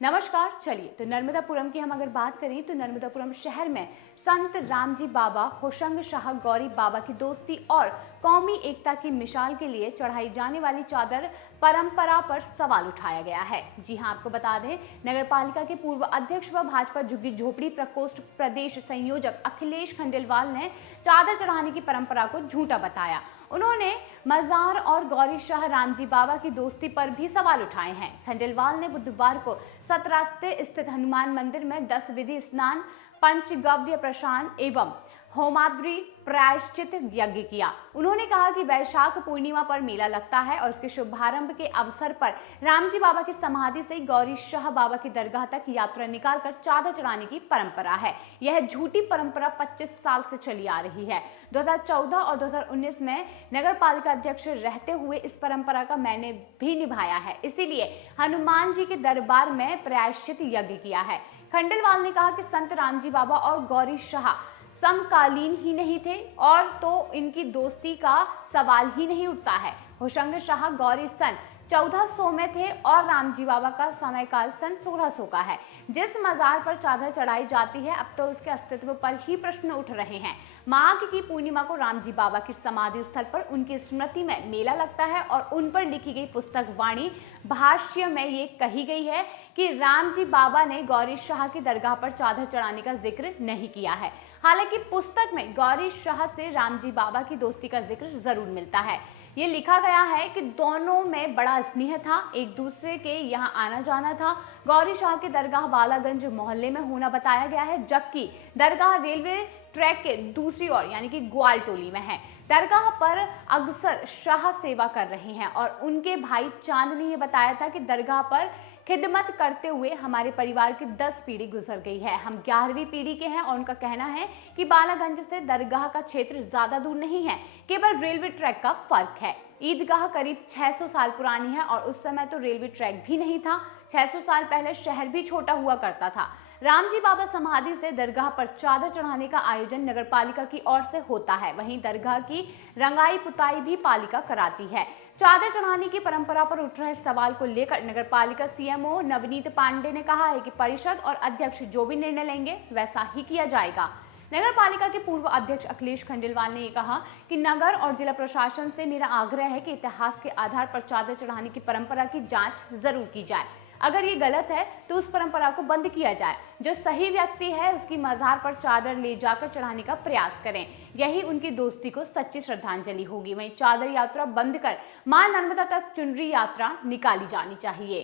नमस्कार। चलिए तो नर्मदापुरम की हम अगर बात करें तो नर्मदापुरम शहर में संत रामजी बाबा, होशंग शाह गौरी बाबा की दोस्ती और कौमी एकता की मिसाल के लिए चढ़ाई जाने वाली चादर परंपरा पर सवाल उठाया गया है। जी हां, आपको बता दें, नगर पालिका के पूर्व अध्यक्ष व भाजपा झुग्गी झोपड़ी प्रकोष्ठ प्रदेश संयोजक अखिलेश खंडेलवाल ने चादर चढ़ाने की परंपरा को झूठा बताया। उन्होंने मजार और गौरी शाह रामजी बाबा की दोस्ती पर भी सवाल उठाए हैं। खंडेलवाल ने बुधवार को सतरास्ते स्थित हनुमान मंदिर में 10 विधि स्नान, पंचगव्य प्रशान एवं होमाद्री प्रायश्चित यज्ञ किया। उन्होंने कहा कि वैशाख पूर्णिमा पर मेला लगता है और उसके शुभारंभ के अवसर पर रामजी बाबा की समाधि से गौरी शाह बाबा की दरगाह तक यात्रा निकालकर चादर चढ़ाने की परंपरा है। यह झूठी परंपरा 25 साल से चली आ रही है। 2014 और 2019 में नगर पालिका अध्यक्ष रहते हुए इस परंपरा का मैंने भी निभाया है, इसीलिए हनुमान जी के दरबार में प्रायश्चित यज्ञ किया है। खंडेलवाल ने कहा कि संत रामजी बाबा और गौरी शाह समकालीन ही नहीं थे और तो इनकी दोस्ती का सवाल ही नहीं उठता है। होशंग शाह गौरी सन 1400 में थे और रामजी बाबा का समयकाल सन 1600 का है। जिस मजार पर चादर चढ़ाई जाती है, अब तो उसके अस्तित्व पर ही प्रश्न उठ रहे हैं। माघ की पूर्णिमा को रामजी बाबा की समाधि स्थल पर उनकी स्मृति में मेला लगता है और उन पर लिखी गई पुस्तक वाणी भाष्य में ये कही गई है कि रामजी बाबा ने गौरी शाह की दरगाह पर चादर चढ़ाने का जिक्र नहीं किया है। हालांकि पुस्तक में गौरी शाह से रामजी बाबा की दोस्ती का जिक्र जरूर मिलता है। ये लिखा गया है कि दोनों में बड़ा स्नेह था, एक दूसरे के यहाँ आना जाना था। गौरी शाह की दरगाह बालागंज मोहल्ले में होना बताया गया है, जबकि दरगाह रेलवे ट्रैक के दूसरी ओर यानी कि ग्वाल टोली में है। दरगाह पर अक्सर शाह सेवा कर रहे हैं और उनके भाई चांद ने यह बताया था कि दरगाह पर खिदमत करते हुए हमारे परिवार की 10 पीढ़ी गुजर गई है। हम 11वीं पीढ़ी के हैं और उनका कहना है कि बालागंज से दरगाह का क्षेत्र ज्यादा दूर नहीं है, केवल रेलवे ट्रैक का फर्क है। ईदगाह करीब 600 साल पुरानी है और उस समय तो रेलवे ट्रैक भी नहीं था। 600 साल पहले शहर भी छोटा हुआ करता था। रामजी बाबा समाधि से दरगाह पर चादर चढ़ाने का आयोजन नगर पालिका की ओर से होता है। वहीं दरगाह की रंगाई पुताई भी पालिका कराती है। चादर चढ़ाने की परंपरा पर उठ रहे सवाल को लेकर नगर पालिका सीएमओ नवनीत पांडे ने कहा है कि परिषद और अध्यक्ष जो भी निर्णय लेंगे वैसा ही किया जाएगा। नगर पालिका के पूर्व अध्यक्ष अखिलेश खंडेलवाल ने कहा कि नगर और जिला प्रशासन से मेरा आग्रह है कि इतिहास के आधार पर चादर चढ़ाने की परंपरा की जांच जरूर की जाए। अगर ये गलत है तो उस परंपरा को बंद किया जाए। जो सही व्यक्ति है उसकी मजार पर चादर ले जाकर चढ़ाने का प्रयास करें, यही उनकी दोस्ती को सच्ची श्रद्धांजलि होगी। वहीं चादर यात्रा बंद कर मां नर्मदा तक चुनरी यात्रा निकाली जानी चाहिए।